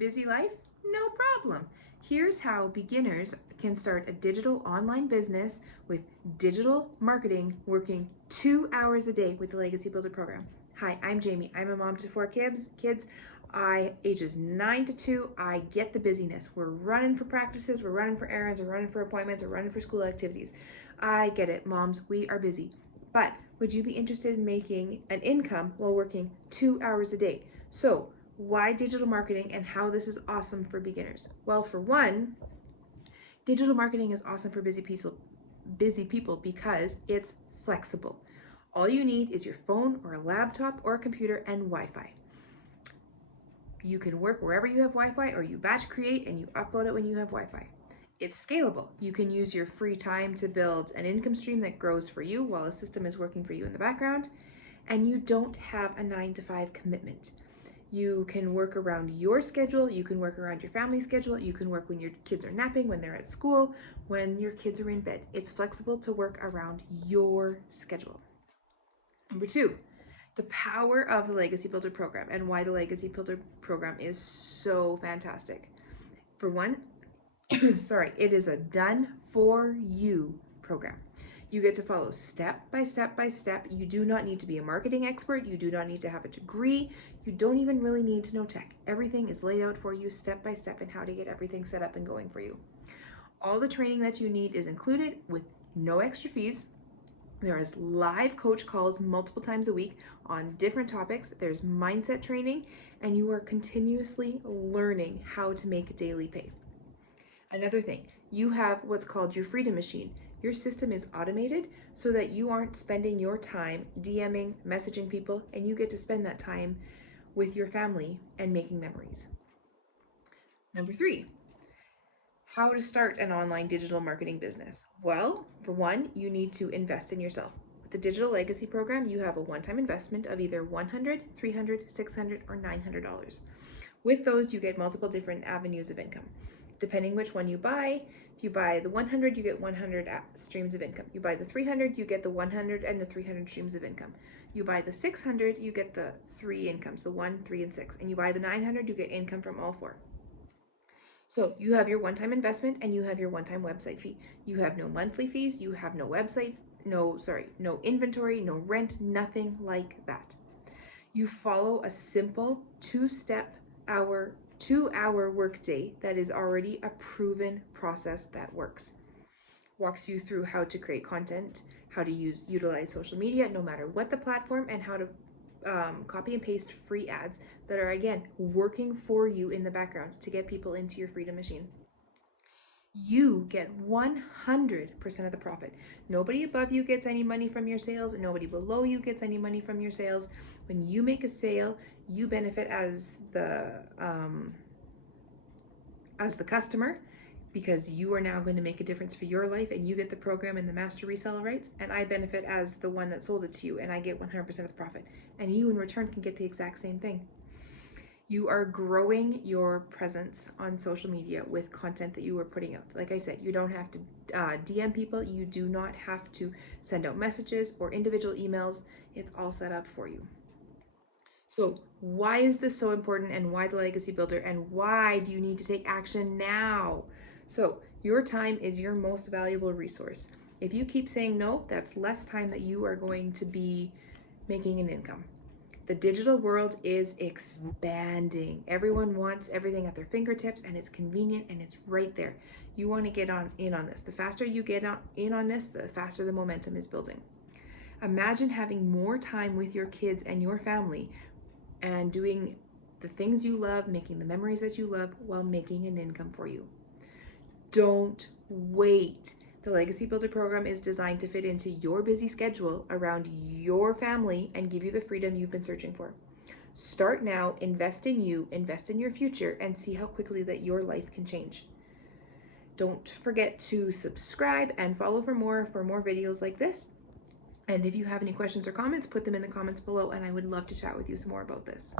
Busy life? No problem. Here's how beginners can start a digital online business with digital marketing working 2 hours a day with the Legacy Builder program. Hi, I'm Jamie. I'm a mom to 4 kids. Ages 9 to 2. I get the busyness. We're running for practices, we're running for errands, we're running for appointments, we're running for school activities. I get it, moms, we are busy. But would you be interested in making an income while working 2 hours a day? So, why digital marketing and how this is awesome for beginners? Well, for one, digital marketing is awesome for busy people because it's flexible. All you need is your phone or a laptop or a computer and Wi-Fi. You can work wherever you have Wi-Fi, or you batch create and you upload it when you have Wi-Fi. It's scalable. You can use your free time to build an income stream that grows for you while the system is working for you in the background, and you don't have a 9-to-5 commitment. You can work around your schedule, you can work around your family schedule, you can work when your kids are napping, when they're at school, when your kids are in bed. It's flexible to work around your schedule. Number 2, the power of the Legacy Builder program and why the Legacy Builder program is so fantastic. For one, it is a done for you program. You get to follow step by step by step. You do not need to be a marketing expert. You do not need to have a degree. You don't even really need to know tech. Everything is laid out for you step by step and how to get everything set up and going for you. All the training that you need is included with no extra fees. There is live coach calls multiple times a week on different topics. There's mindset training, and you are continuously learning how to make daily pay. Another thing, you have what's called your Freedom Machine. Your system is automated so that you aren't spending your time DMing, messaging people, and you get to spend that time with your family and making memories. Number 3, how to start an online digital marketing business. Well, for one, you need to invest in yourself. With the Digital Legacy program, you have a one-time investment of either $100, $300, $600, or $900. With those, you get multiple different avenues of income. Depending which one you buy, if you buy the 100, you get 100 streams of income. You buy the 300, you get the 100 and the 300 streams of income. You buy the 600, you get the 3 incomes, the 1, 3, and 6. And you buy the 900, you get income from all 4. So you have your one-time investment and you have your one-time website fee. You have no monthly fees, you have no website, no inventory, no rent, nothing like that. You follow a simple 2-hour workday that is already a proven process that works. Walks you through how to create content, how to utilize social media, no matter what the platform, and how to copy and paste free ads that are, again, working for you in the background to get people into your Freedom Machine. You get 100% of the profit. Nobody above you gets any money from your sales. Nobody below you gets any money from your sales. When you make a sale, you benefit as the customer, because you are now going to make a difference for your life, and you get the program and the master reseller rights, and I benefit as the one that sold it to you, and I get 100% of the profit, and you in return can get the exact same thing. You are growing your presence on social media with content that you are putting out. Like I said, you don't have to DM people. You do not have to send out messages or individual emails. It's all set up for you. So why is this so important, and why the Legacy Builder, and why do you need to take action now? So your time is your most valuable resource. If you keep saying no, that's less time that you are going to be making an income. The digital world is expanding. Everyone wants everything at their fingertips, and it's convenient, and it's right there. You want to get in on this. The faster you get in on this, the faster the momentum is building. Imagine having more time with your kids and your family and doing the things you love, making the memories that you love while making an income for you. Don't wait. The Legacy Builder program is designed to fit into your busy schedule around your family and give you the freedom you've been searching for. Start now, invest in you, invest in your future, and see how quickly that your life can change. Don't forget to subscribe and follow for more videos like this. And if you have any questions or comments, put them in the comments below, and I would love to chat with you some more about this.